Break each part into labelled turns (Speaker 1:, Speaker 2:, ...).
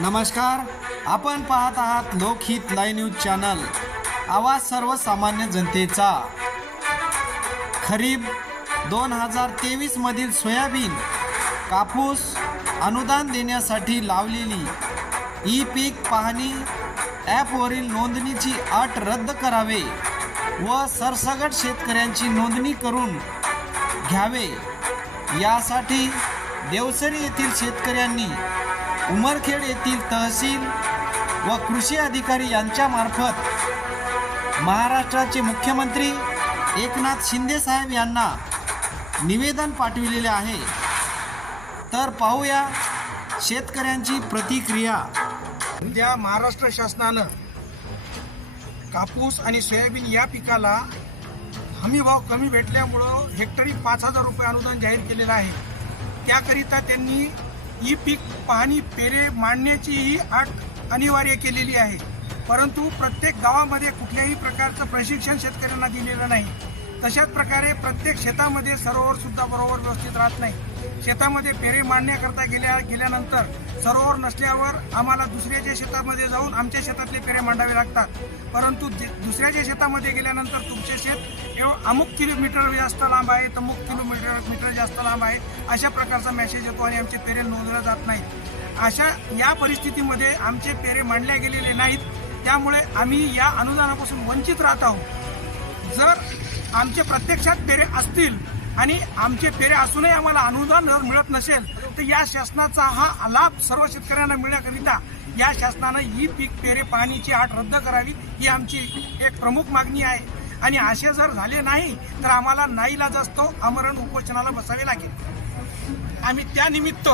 Speaker 1: नमस्कार आपण पाहत आहात लोकहित लाईव्ह न्यूज चॅनल. आवाज सर्वसामान्य जनतेचा. खरीप दोन हजार तेवीसमधील सोयाबीन कापूस अनुदान देण्यासाठी लावलेली ई पीक पाहणी ॲपवरील नोंदणीची अट रद्द करावे व सरसगट शेतकऱ्यांची नोंदणी करून घ्यावे. यासाठी देवसरी येथील शेतकऱ्यांनी उमरखेड येथील तहसील व कृषी अधिकारी यांच्यामार्फत महाराष्ट्राचे मुख्यमंत्री एकनाथ शिंदे साहेब यांना निवेदन पाठविलेले आहे. तर पाहूया शेतकऱ्यांची प्रतिक्रिया.
Speaker 2: सध्या महाराष्ट्र शासनानं कापूस आणि सोयाबीन या पिकाला हमी भाव कमी भेटल्यामुळं हेक्टरी पाच हजार रुपये अनुदान जाहीर केलेलं आहे. त्याकरिता त्यांनी ही पीक पाहणी पेरे मांडण्याची ही अट अनिवार्य केलेली आहे. परंतु प्रत्येक गावामध्ये कुठल्याही प्रकारचं प्रशिक्षण शेतकऱ्यांना दिलेलं नाही. तशाच प्रकारे प्रत्येक शेतामध्ये सरोवर सुद्धा बरोबर व्यवस्थित राहत नाही. शेतामध्ये पेरे मांडण्याकरता गेल्या गेल्यानंतर सरोवर नसल्यावर आम्हाला दुसऱ्याच्या शेतामध्ये जाऊन आमच्या शेतातले पेरे मांडावे लागतात. परंतु दुसऱ्याच्या शेतामध्ये गेल्यानंतर तुमचे शेत एव अमुक किलोमीटर जास्त लांब आहे तमुक किलोमीटर मीटर जास्त लांब आहे अशा प्रकारचा मेसेज येतो आणि आमचे पेरे नोंदवले जात नाहीत. अशा या परिस्थितीमध्ये आमचे पेरे मांडल्या गेलेले नाहीत. त्यामुळे आम्ही या अनुदानापासून वंचित राहत आहोत. जर आमचे प्रत्यक्षात पेरे असतील आणि आमचे पेरे असूनही आम्हाला अनुदान जर मिळत नसेल तर या शासनाचा हा लाभ सर्व शेतकऱ्यांना मिळण्याकरिता या शासनानं ही पीक पेरे पाहणीची आट रद्द करावी ही आमची एक प्रमुख मागणी आहे. आणि असे जर झाले नाही तर आम्हाला नाईलाज असतो आमरण उपोषणाला बसावे लागेल. आम्ही त्यानिमित्त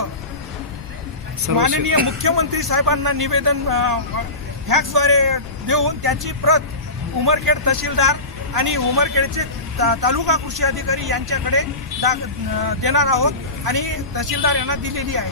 Speaker 2: माननीय मुख्यमंत्री साहेबांना निवेदन फॅक्सद्वारे देऊन त्याची प्रत उमरखेड तहसीलदार आणि उमरखेडचे ता- तालुका कृषी अधिकारी यांच्याकडे दा- देणार आहोत आणि तहसीलदार यांना दिलेली आहे.